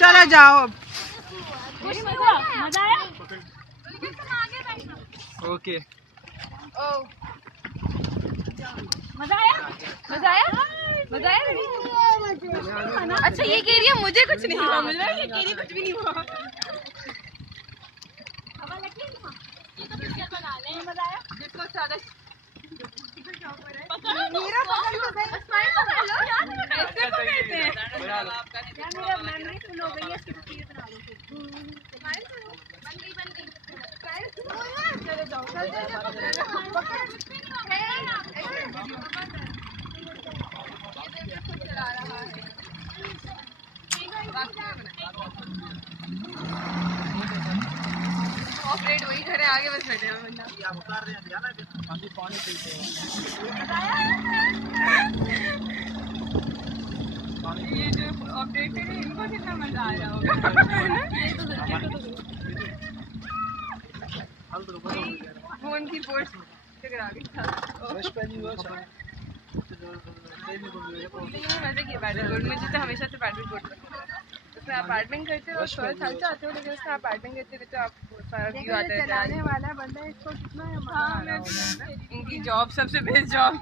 चलो जाओ अब। मजा आया? ओके। मजा आया? मजा आया? मजा आया? अच्छा ये कह रही है मुझे कुछ नहीं हुआ, मुझे ये कह रही है कुछ भी नहीं हुआ। हवा लगी है? ये तो पिक्चर बना ले। मजा आया? जिसको ज्यादा मेरा पकड़ लो भाई, स्माइल पकड़ लो यार, ऐसे पकड़ते हैं यार। मेरा मेमोरी फुल हो गई है, इसकी तस्वीर बना लो। स्माइल करो, बन गई चलो जाओ, चल चला रहा है। ऑपरेट वही घरे आगे बस बैठे हैं बंदा। ये जो ऑपरेट है इनको कितना मजा आ रहा होगा। फोन की पोर्ट टकरा गई था। मजे की पैडल बोर्ड, मुझे तो हमेशा से पैडल बोर्ड पसंद है। उसमें आप पार्टनिंग करते हो, थोड़ा थक जाते हो, लेकिन उसमें आप पार्टनिंग करते रहते हो, आपको सारा व्यू आता है। चलाने वाला बंदा इसको कितना इनकी जॉब सबसे बेस्ट जॉब।